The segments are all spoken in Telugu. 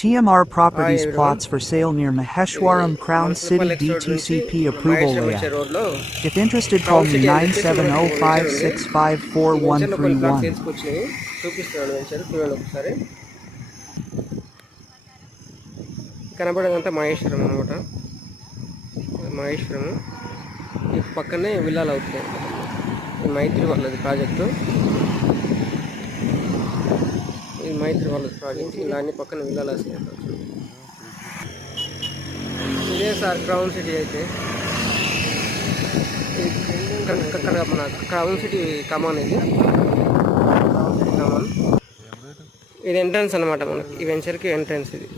TMR Properties everyone. plots for sale near Maheshwaram Crown City DTCP approval layout. If interested, call me 9705654131. చూపిస్తున్నాను వెంచర్ చూడండి ఒకసారి. కనబడేదంతా మహేశ్వరం అనమాట. మహేశ్వరం ఈ పక్కనే విల్లాలు అవుతాయి. ఈ మైత్రి వాళ్ళది ప్రాజెక్టు. ఈ మైత్రి వాళ్ళది ప్రాజెక్ట్. ఇలా అన్ని పక్కన విల్లాలు వస్తాయి. ఇదే సార్ క్రౌన్ సిటీ అయితే. ఇక్కడ మన క్రౌన్ సిటీ కమాన్ ఇది. క్రౌన్ సిటీ కమాన్ ఇది ఎంట్రన్స్ అనమాట మనకి. ఈ వెంచర్కి ఎంట్రన్స్ ఇది.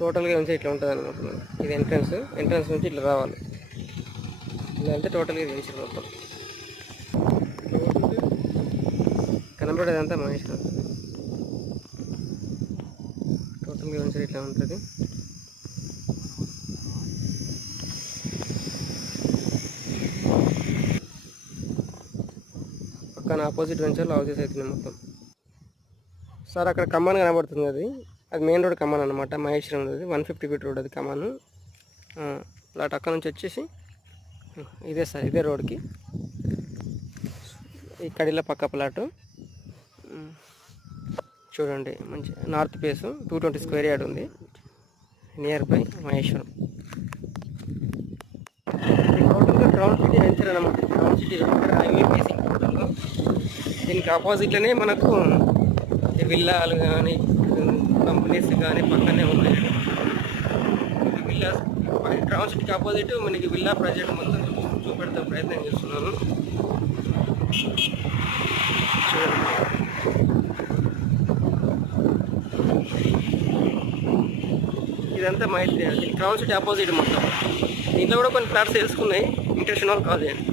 టోటల్గా వెంచర్ ఇట్లా ఉంటుంది అనమాట. ఇది ఎంట్రన్స్ నుంచి ఇట్లా రావాలి. ఇదంటే టోటల్గా ఇది వెంచర్ మొత్తం. కనబడేదంతా మహేశ్వరం. టోటల్గా వెంచర్ ఇట్లా ఉంటుంది. పక్కన ఆపోజిట్ వెంచర్లో హౌసెస్ అవుతున్నాయి మొత్తం. సార్ అక్కడ కమాన్ కనబడుతుంది. అది మెయిన్ రోడ్ కమాన్ అనమాట. మహేశ్వరం అది 150 ఫీట్ రోడ్. అది కమాను ప్లాట్ అక్కడ నుంచి వచ్చేసి ఇదే సార్, ఇదే రోడ్కి ఈ కడిలో పక్క ప్లాటు చూడండి. మంచి నార్త్ ఫేస్ 220 స్క్వేర్ యార్డ్ ఉంది. Near by Maheshwaram. టోటల్గా క్రౌన్ సిటీ వెంచర్ అనమాట. Crown city venture highway facing టోటల్గా. దీనికి ఆపోజిట్లోనే మనకు విల్లాలు కానీ కంపెనీస్ కానీ పక్కనే ఉన్నాయి. విల్లాస్ క్రౌన్ సిటీకి ఆపోజిట్ మనకి విల్లా ప్రాజెక్ట్ మొత్తం చూపెడతా ప్రయత్నం చేస్తున్నాను. ఇదంతా మైత్రి. క్రౌన్ సిటీ ఆపోజిట్ మొత్తం. దీంట్లో కూడా కొన్ని ఫ్లాట్స్ వేసుకున్నాయి. ఇంట్రెస్ట్ ఉన్న వాళ్ళు కాల్ చేయండి.